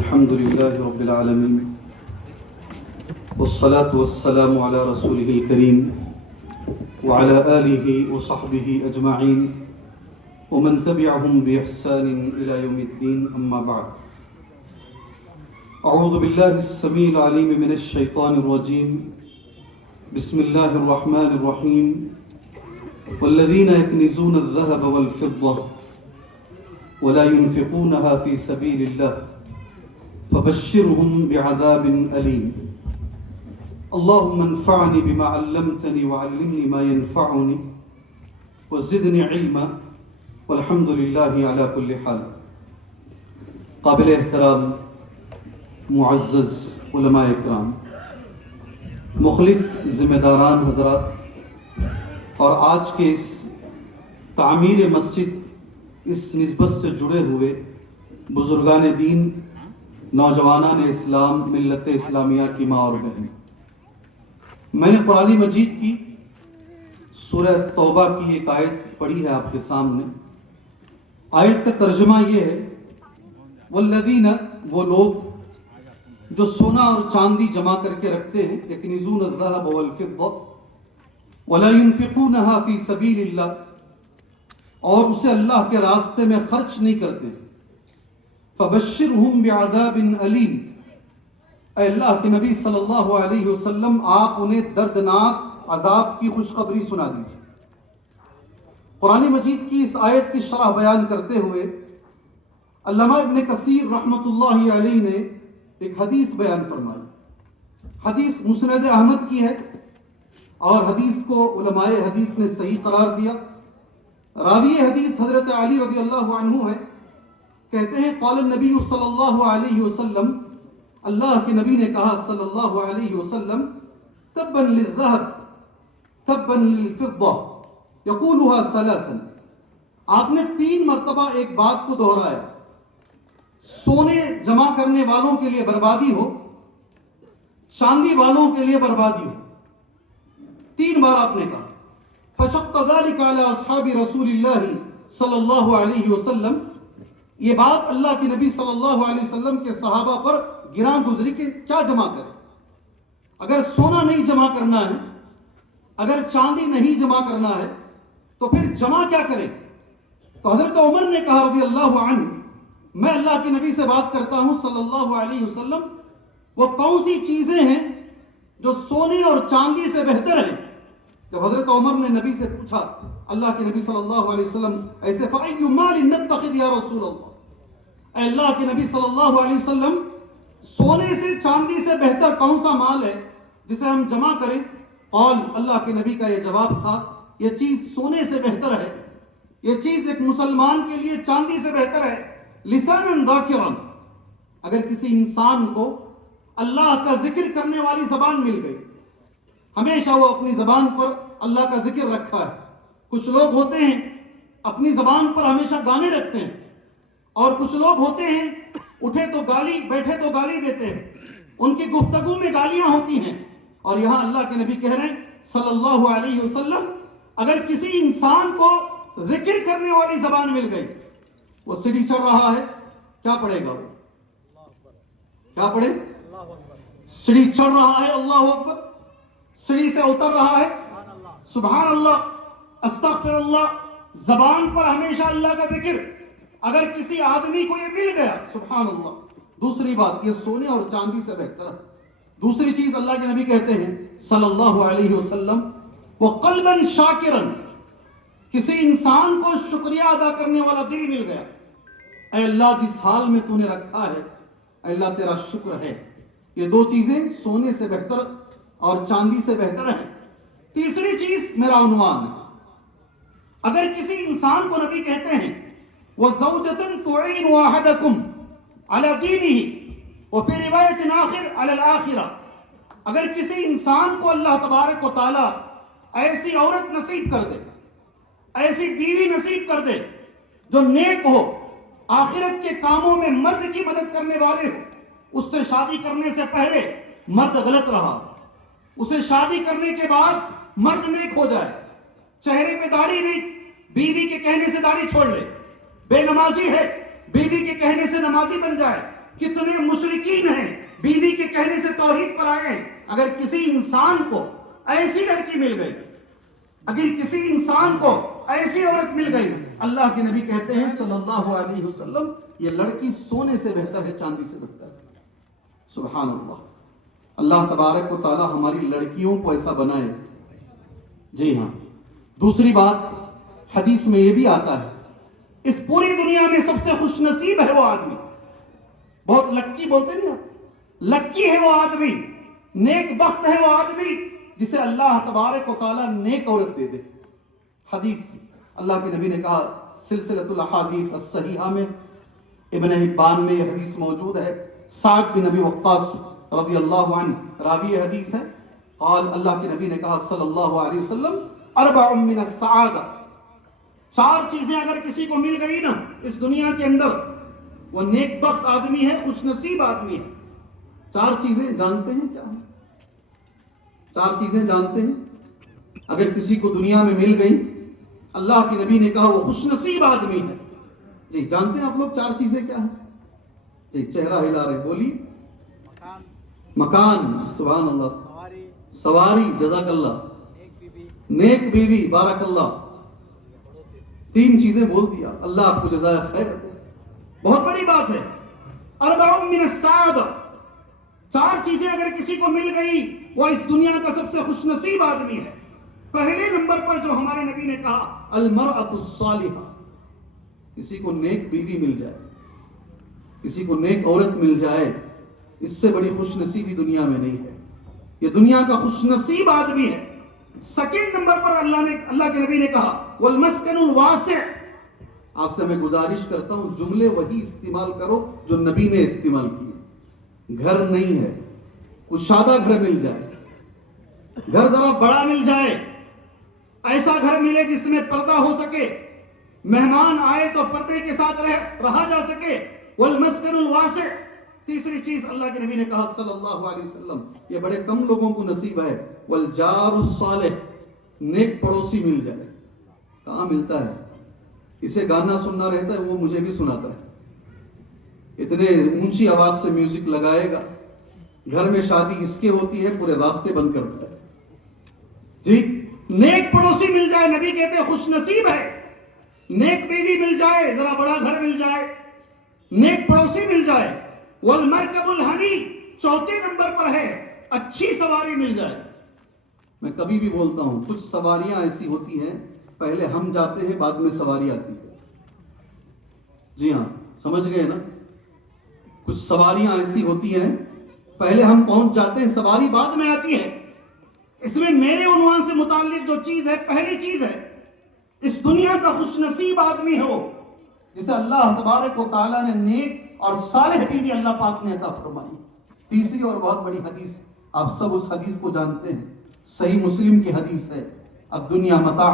الحمد لله رب العالمين والصلاة والسلام على رسوله الكريم وعلى آله وصحبه أجمعين ومن تبعهم بإحسان إلى يوم الدين أما بعد. أعوذ بالله السميع العليم من الشيطان الرجيم. بسم الله الرحمن الرحيم. والذين يكنزون الذهب والفضة ولا ينفقونها في سبيل الله فبشرهم بعذاب أليم. اللهم انفعني بما علمتني وعلمني ما ينفعني وزدني علما والحمد لله على كل حال. قابل احترام معزز علماء اکرام، مخلص ذمہ داران حضرات اور آج کے اس تعمیر مسجد اس نسبت سے جڑے ہوئے بزرگان دین، نوجوانان اسلام، ملت اسلامیہ کی ماں اور بہن، میں نے قرآن مجید کی سورہ توبہ کی ایک آیت پڑھی ہے آپ کے سامنے. آیت کا ترجمہ یہ ہے، والذین، وہ لوگ جو سونا اور چاندی جمع کر کے رکھتے ہیں، یکنزون الذهب والفضة ولا ينفقونها في سبيل اللہ، اور اسے اللہ کے راستے میں خرچ نہیں کرتے. فبشرهم بعذاب علیم، اے اللہ کے نبی صلی اللہ علیہ وسلم آپ انہیں دردناک عذاب کی خوشخبری سنا دیجیے. قرآن مجید کی اس آیت کی شرح بیان کرتے ہوئے علامہ ابن کثیر رحمۃ اللہ علیہ نے ایک حدیث بیان فرمائی. حدیث مسند احمد کی ہے اور حدیث کو علماء حدیث نے صحیح قرار دیا. راوی حدیث حضرت علی رضی اللہ عنہ ہے، کہتے ہیں قال النبی صلی اللہ علیہ وسلم، اللہ کے نبی نے کہا صلی اللہ علیہ وسلم، تبا للذهب تبا للفضة یقولها ثلاثا. آپ نے 3 مرتبہ ایک بات کو دہرایا، سونے جمع کرنے والوں کے لیے بربادی ہو، چاندی والوں کے لیے بربادی ہو. 3 بار آپ نے کہا. فشق ذلك على اصحاب رسول اللہ صلی اللہ علیہ وسلم، یہ بات اللہ کے نبی صلی اللہ علیہ وسلم کے صحابہ پر گراں گزری کہ کیا جمع کریں. اگر سونا نہیں جمع کرنا ہے، اگر چاندی نہیں جمع کرنا ہے تو پھر جمع کیا کریں. تو حضرت عمر نے کہا رضی اللہ عنہ، میں اللہ کے نبی سے بات کرتا ہوں صلی اللہ علیہ وسلم، وہ کون سی چیزیں ہیں جو سونے اور چاندی سے بہتر ہیں. جب حضرت عمر نے نبی سے پوچھا، اللہ کے نبی صلی اللہ علیہ وسلم ایسے فَأَيُّ مَالٍ نَتَّخِذْ يَا رسول اللہ، اے اللہ کے نبی صلی اللہ علیہ وسلم، سونے سے چاندی سے بہتر کون سا مال ہے جسے ہم جمع کریں. قال، اللہ کے نبی کا یہ جواب تھا، یہ چیز سونے سے بہتر ہے، یہ چیز ایک مسلمان کے لیے چاندی سے بہتر ہے. لسانً ذاکرًا، اگر کسی انسان کو اللہ کا ذکر کرنے والی زبان مل گئی، ہمیشہ وہ اپنی زبان پر اللہ کا ذکر رکھا ہے. کچھ لوگ ہوتے ہیں اپنی زبان پر ہمیشہ گانے رکھتے ہیں، اور کچھ لوگ ہوتے ہیں اٹھے تو گالی، بیٹھے تو گالی دیتے ہیں، ان کی گفتگو میں گالیاں ہوتی ہیں. اور یہاں اللہ کے نبی کہہ رہے ہیں صلی اللہ علیہ وسلم، اگر کسی انسان کو ذکر کرنے والی زبان مل گئی، وہ سیڑھی چڑھ رہا ہے، کیا پڑھے گا؟ وہ کیا پڑھے؟ سیڑھی چڑھ رہا ہے، اللہ اکبر، سیڑھی سے اتر رہا ہے، سبحان اللہ، استغفر اللہ، زبان پر ہمیشہ اللہ کا ذکر. اگر کسی آدمی کو یہ مل گیا، سبحان اللہ. دوسری بات، یہ سونے اور چاندی سے بہتر ہے. دوسری چیز اللہ کے نبی کہتے ہیں صلی اللہ علیہ وسلم، وَقَلْبًا شَاكِرًا، کسی انسان کو شکریہ ادا کرنے والا دل مل گیا. اے اللہ، جس حال میں تو نے رکھا ہے، اے اللہ تیرا شکر ہے. یہ 2 چیزیں سونے سے بہتر اور چاندی سے بہتر ہے. تیسری چیز میرا عنوان ہے. اگر کسی انسان کو نبی کہتے ہیں وَزَوْجَةً تُعِينُ أَحَدَكُمْ عَلَى دِينِهِ وَفِي رِوَايَةٍ آخِرَ عَلَى الْآخِرَةِ، اگر کسی انسان کو اللہ تبارک و تعالی ایسی عورت نصیب کر دے، ایسی بیوی نصیب کر دے جو نیک ہو، آخرت کے کاموں میں مرد کی مدد کرنے والے ہو، اس سے شادی کرنے سے پہلے مرد غلط رہا، اسے شادی کرنے کے بعد مرد نیک ہو جائے، چہرے پہ داڑھی نہیں، بیوی کے کہنے سے داڑھی چھوڑ لے، بے نمازی ہے، بیوی کے کہنے سے نمازی بن جائے، کتنے مشرکین ہیں بیوی کے کہنے سے توحید پر آئے ہیں. اگر کسی انسان کو ایسی لڑکی مل گئی, اگر کسی انسان کو ایسی عورت مل گئی, اللہ کے نبی کہتے ہیں صلی اللہ علیہ وسلم یہ لڑکی سونے سے بہتر ہے, چاندی سے بہتر ہے. سبحان اللہ. اللہ تبارک و تعالی ہماری لڑکیوں کو ایسا بنائے. جی ہاں, دوسری بات حدیث میں یہ بھی آتا ہے, اس پوری دنیا میں سب سے خوش نصیب ہے وہ آدمی, بہت لکی بولتے نہیں آپ, لکی ہے وہ آدمی, نیک بخت ہے وہ آدمی جسے اللہ تبارک و تعالی نیک عورت دے دے. حدیث اللہ کے نبی نے کہا, سلسلۃ الاحادیث الصحیحہ میں, ابن حبان میں یہ حدیث موجود ہے. سعد بن ابی وقاص رضی اللہ عنہ راوی حدیث ہے. قال, اللہ کے نبی نے کہا صلی اللہ علیہ وسلم, اربع من السعادہ, چار چیزیں اگر کسی کو مل گئی نا اس دنیا کے اندر, وہ نیک بخت آدمی ہے, خوش نصیب آدمی ہے. چار چیزیں جانتے ہیں کیا؟ چار چیزیں جانتے ہیں اگر کسی کو دنیا میں مل گئی, اللہ کے نبی نے کہا وہ خوش نصیب آدمی ہے. جی جانتے ہیں آپ لوگ چار چیزیں کیا ہیں؟ جی چہرہ ہلا رہے, بولی. مکان, سبحان اللہ. سواری, جزاک اللہ. نیک بیوی, بارک اللہ. تین چیزیں بول دیا, اللہ آپ کو جزائے خیر دے, بہت بڑی بات ہے. اربع من السعادہ, چار چیزیں اگر کسی کو مل گئی وہ اس دنیا کا سب سے خوش نصیب آدمی ہے. پہلے نمبر پر جو ہمارے نبی نے کہا, المرأۃ الصالحہ, کسی کو نیک بیوی مل جائے, کسی کو نیک عورت مل جائے, اس سے بڑی خوش نصیبی دنیا میں نہیں ہے. یہ دنیا کا خوش نصیب آدمی ہے. سیکنڈ نمبر پر اللہ کے نبی نے کہا والمسکن الواسع. آپ سے میں گزارش کرتا ہوں جملے وہی استعمال کرو جو نبی نے استعمال کیے. گھر نہیں ہے, کشادہ گھر مل جائے, گھر ذرا بڑا مل جائے, ایسا گھر ملے جس میں پردہ ہو سکے, مہمان آئے تو پردے کے ساتھ رہا جا سکے. والمسکن الواسع. تیسری چیز اللہ کے نبی نے کہا صلی اللہ علیہ وسلم, یہ بڑے کم لوگوں کو نصیب ہے, والجار الصالح, نیک پڑوسی مل جائے. کہاں ملتا ہے؟ اسے گانا سننا رہتا ہے, وہ مجھے بھی سناتا ہے. اتنے اونچی آواز سے میوزک لگائے گا, گھر میں شادی اس کے ہوتی ہے, پورے راستے بند کرتا ہے. جی نیک پڑوسی مل جائے, نبی کہتے ہیں خوش نصیب ہے. نیک بیوی مل جائے, ذرا بڑا گھر مل جائے, نیک پڑوسی مل جائے. والمرکب الحنی, چوتھے نمبر پر ہے اچھی سواری مل جائے. میں کبھی بھی بولتا ہوں کچھ سواریاں ایسی ہوتی ہیں پہلے ہم جاتے ہیں بعد میں سواری آتی ہے. جی ہاں, سمجھ گئے نا. کچھ سواریاں ایسی ہوتی ہیں پہلے ہم پہنچ جاتے ہیں, سواری بعد میں آتی ہے. اس میں میرے عنوان سے متعلق جو چیز ہے, پہلی چیز ہے اس دنیا کا خوش نصیب آدمی ہے وہ جسے اللہ تبارک و تعالیٰ نے نیک اور صالح بیوی اللہ پاک نے عطا فرمائی. تیسری اور بہت بڑی حدیث, آپ سب اس حدیث کو جانتے ہیں, صحیح مسلم کی حدیث ہے, الدنیا متاع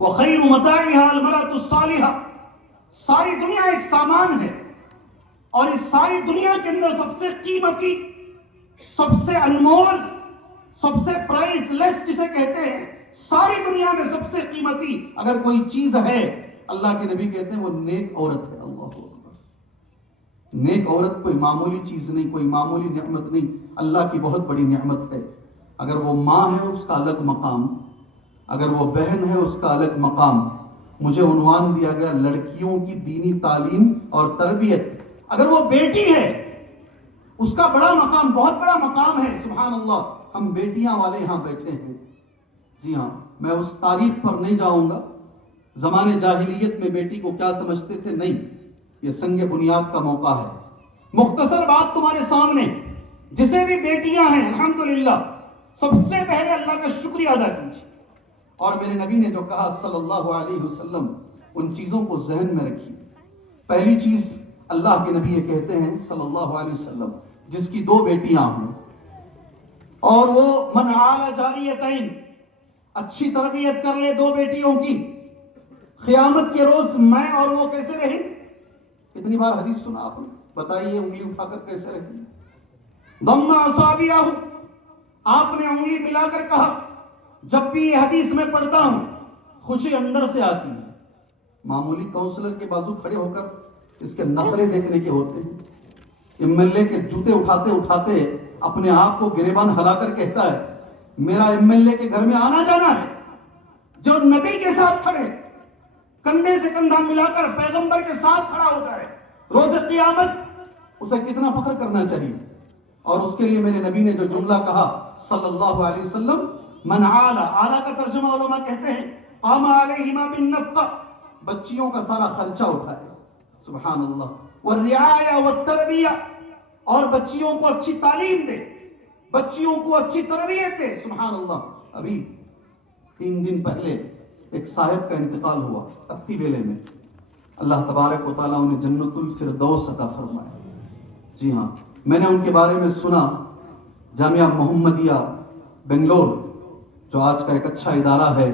وخیر متاعها المرأة الصالحہ. ساری دنیا ایک سامان ہے, اور اس ساری دنیا کے اندر سب سے قیمتی, سب سے انمول, سب سے پرائز لیس جسے کہتے ہیں, ساری دنیا میں سب سے قیمتی اگر کوئی چیز ہے, اللہ کے نبی کہتے ہیں وہ نیک عورت ہے. اللہ اکبر. نیک عورت کوئی معمولی چیز نہیں, کوئی معمولی نعمت نہیں, اللہ کی بہت بڑی نعمت ہے. اگر وہ ماں ہے اس کا الگ مقام, اگر وہ بہن ہے اس کا الگ مقام. مجھے عنوان دیا گیا لڑکیوں کی دینی تعلیم اور تربیت. اگر وہ بیٹی ہے اس کا بڑا مقام, بہت بڑا مقام ہے. سبحان اللہ, ہم بیٹیاں والے یہاں بیٹھے ہیں. جی ہاں, میں اس تاریخ پر نہیں جاؤں گا, زمانے جاہلیت میں بیٹی کو کیا سمجھتے تھے, نہیں, یہ سنگ بنیاد کا موقع ہے. مختصر بات تمہارے سامنے, جسے بھی بیٹیاں ہیں الحمدللہ سب سے پہلے اللہ کا شکریہ ادا کیجیے. اور میرے نبی نے جو کہا صلی اللہ علیہ وسلم, ان چیزوں کو ذہن میں رکھیے. پہلی چیز اللہ کے نبی یہ کہتے ہیں صلی اللہ علیہ وسلم, جس کی دو بیٹیاں ہوں اور وہ من عال جاریتین, اچھی تربیت کر لے دو بیٹیوں کی, قیامت کے روز میں اور وہ کیسے رہیں گے. اتنی بار حدیث سنا آپ نے, بتائیے انگلی اٹھا کر کیسے رہیں گے. ضم اصابعہ, آپ نے انگلی ملا کر کہا. جب بھی یہ حدیث میں پڑھتا ہوں خوشی اندر سے آتی ہے. معمولی کاؤنسلر کے بازو کھڑے ہو کر اس کے نخرے دیکھنے کے ہوتے ہیں, MLA کے جوتے اٹھاتے اٹھاتے اپنے آپ کو گریبان ہلا کر کہتا ہے میرا MLA کے گھر میں آنا جانا ہے، جو نبی کے ساتھ کھڑے، کندھے سے کندھا ملا کر پیغمبر کے ساتھ کھڑا ہوتا ہے روز قیامت، اسے کتنا فخر کرنا چاہیے۔ اور اس کے لیے میرے نبی نے جو جملہ کہا صلی اللہ علیہ وسلم، من عالا، عالا کا ترجمہ علماء کہتے ہیں قام علیہما بالنفقہ، بچیوں کا سارا خرچہ اٹھائے، سبحان اللہ، والرعایہ والتربیہ، اور بچیوں کو اچھی تعلیم دے، بچیوں کو اچھی تربیت دے، سبحان اللہ۔ ابھی 3 دن پہلے ایک صاحب کا انتقال ہوا تختی بیلے میں، اللہ تبارک و تعالیٰ انہیں جنت الفردوس عطا فرمائے۔ جی ہاں، میں نے ان کے بارے میں سنا، جامعہ محمدیہ بنگلور جو آج کا ایک اچھا ادارہ ہے،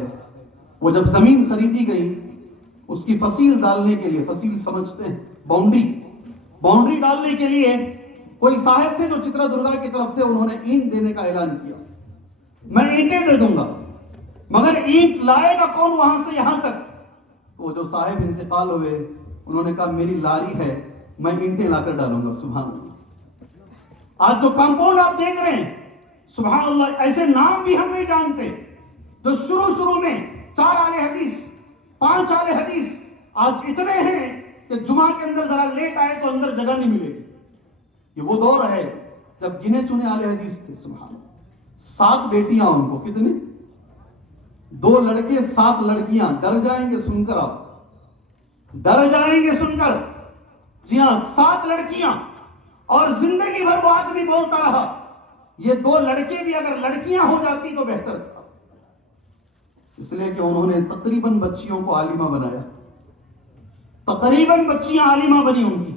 وہ جب زمین خریدی گئی اس کی فصیل ڈالنے کے لیے، فصیل سمجھتے ہیں باؤنڈری ڈالنے کے لیے، کوئی صاحب تھے جو چترا درگا کی طرف تھے، انہوں نے اینٹ دینے کا اعلان کیا، میں اینٹیں دے دوں گا مگر اینٹ لائے گا کون وہاں سے یہاں تک؟ وہ جو صاحب انتقال ہوئے انہوں نے کہا میری لاری ہے، میں اینٹیں لا کر ڈالوں گا، سبحان اللہ۔ آج جو کمپاؤنڈ آپ دیکھ رہے ہیں، سبحان اللہ، ایسے نام بھی ہم نہیں جانتے جو شروع میں 4 اہل حدیث 5 اہل حدیث آج اتنے ہیں کہ جمعہ کے اندر ذرا لیٹ آئے تو اندر جگہ نہیں ملے گی۔ یہ وہ دور ہے جب گنے چنے اہل حدیث تھے، سبحان اللہ۔ 7 بیٹیاں ان کو، کتنی؟ 2 لڑکے 7 لڑکیاں، ڈر جائیں گے سن کر، آپ ڈر جائیں گے سن کر، جی ہاں 7 لڑکیاں، اور زندگی بھر وہ آدمی بولتا رہا یہ 2 لڑکے بھی اگر لڑکیاں ہو جاتی تو بہتر تھا، اس لیے کہ انہوں نے تقریباً بچیوں کو عالمہ بنایا، تقریباً بچیاں عالمہ بنی ان کی۔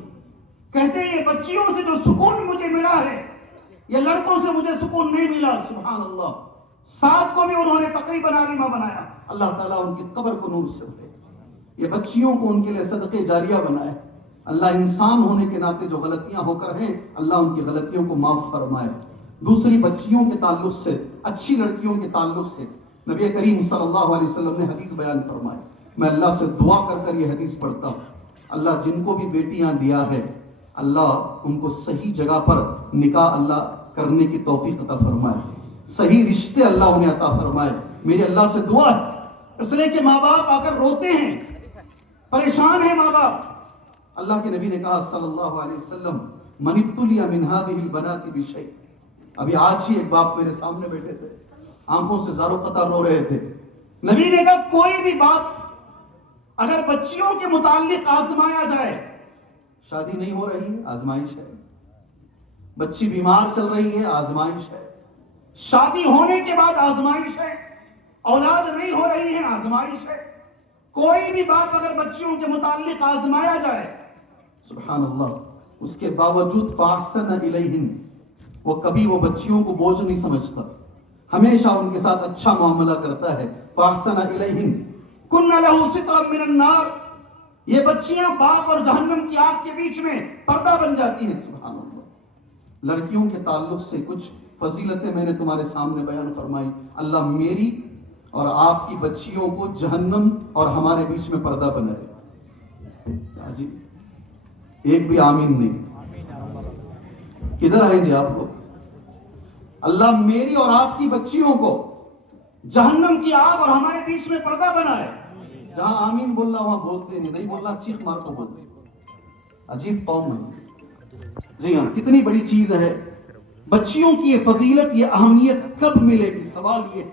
کہتے ہیں یہ بچیوں سے جو سکون مجھے ملا ہے یہ لڑکوں سے مجھے سکون نہیں ملا، سبحان اللہ۔ 7 کو بھی انہوں نے تقریباً عالمہ بنایا، اللہ تعالیٰ ان کی قبر کو نور سے بھرے، یہ بچیوں کو ان کے لیے صدقے جاریہ بنائے۔ اللہ انسان ہونے کے ناطے جو غلطیاں ہو کر ہیں، اللہ ان کی غلطیوں کو معاف فرمائے۔ دوسری، بچیوں کے تعلق سے، اچھی لڑکیوں کے تعلق سے نبی کریم صلی اللہ علیہ وسلم نے حدیث بیان فرمائی، میں اللہ سے دعا کر کر یہ حدیث پڑھتا ہوں، اللہ جن کو بھی بیٹیاں دیا ہے اللہ ان کو صحیح جگہ پر نکاح اللہ کرنے کی توفیق عطا فرمائے، صحیح رشتے اللہ انہیں عطا فرمائے، میری اللہ سے دعا ہے۔ اس لیے کہ ماں باپ آ کر روتے ہیں، پریشان ہیں ماں باپ، اللہ کے نبی نے کہا صلی اللہ علیہ وسلم من ابتلی من هذه البنات بشیء، ابھی آج ہی ایک باپ میرے سامنے بیٹھے تھے، آنکھوں سے زارو قطع رو رہے تھے، نبی نے کہا کوئی بھی باپ اگر بچیوں کے متعلق آزمایا جائے، شادی نہیں ہو رہی ہے آزمائش ہے، بچی بیمار چل رہی ہے آزمائش ہے، شادی ہونے کے بعد آزمائش ہے، اولاد نہیں ہو رہی ہے آزمائش ہے، کوئی بھی باپ اگر بچیوں کے متعلق آزمایا جائے، سبحان اللہ، اس کے باوجود فاحسن الیہن، وہ کبھی وہ بچیوں کو بوجھ نہیں سمجھتا، ہمیشہ ان کے ساتھ اچھا معاملہ کرتا ہے، فاحسن الیہن کن لہ سترا من النار، یہ بچیاں باپ اور جہنم کی آگ کے بیچ میں پردہ بن جاتی ہیں، سبحان اللہ۔ لڑکیوں کے تعلق سے کچھ فضیلتیں میں نے تمہارے سامنے بیان فرمائی، اللہ میری اور آپ کی بچیوں کو جہنم اور ہمارے بیچ میں پردہ بنائے۔ جی ایک بھی آمین نہیں، کدھر آئیں جی آپ لوگ؟ اللہ میری اور آپ کی بچیوں کو جہنم کی آگ اور ہمارے بیچ میں پردہ بنائے۔ جہاں آمین بولنا وہاں بولتے نہیں بولنا چیخ مار کو بولتے، عجیب قوم ہے۔ جی ہاں، کتنی بڑی چیز ہے، بچیوں کی یہ فضیلت، یہ اہمیت کب ملے گی؟ سوال یہ